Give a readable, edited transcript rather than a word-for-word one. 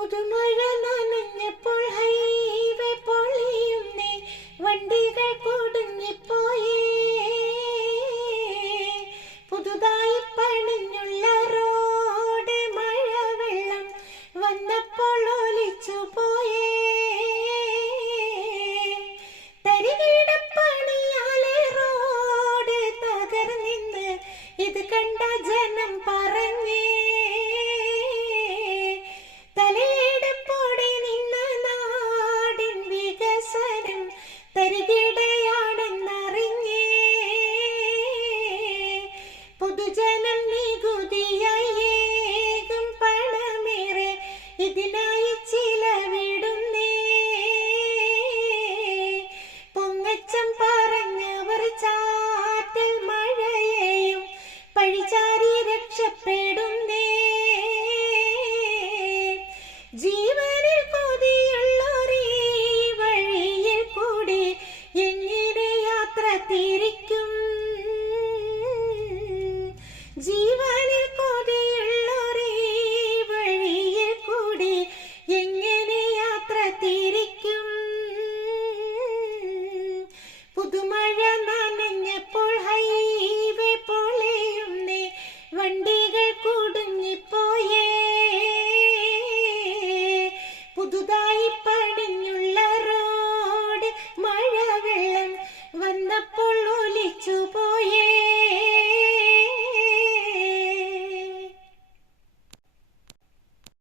പുതുമഴ നനഞ്ഞപ്പോൾ ഹൈവേ പൊളിയുന്നേ, വണ്ടികൾ കുടുങ്ങിപ്പോയേ. പുതുതായി പണിഞ്ഞുള്ള റോഡ് മഴവെള്ളം വന്നപ്പോൾ ഒലിച്ചു പോയേ. തരികിടപ്പണിയാലെ റോഡ് തകർന്നിന്ന് ഇത് കണ്ട ജനം പറഞ്ഞേ. തലയെടുപ്പോടെ നിന്ന നാടിൻ വികസനം തരികിടയാണെന്നറിഞ്ഞേ. പൊതുജനം നികുതിയായി ഏകും പണമേറെ ഇതിന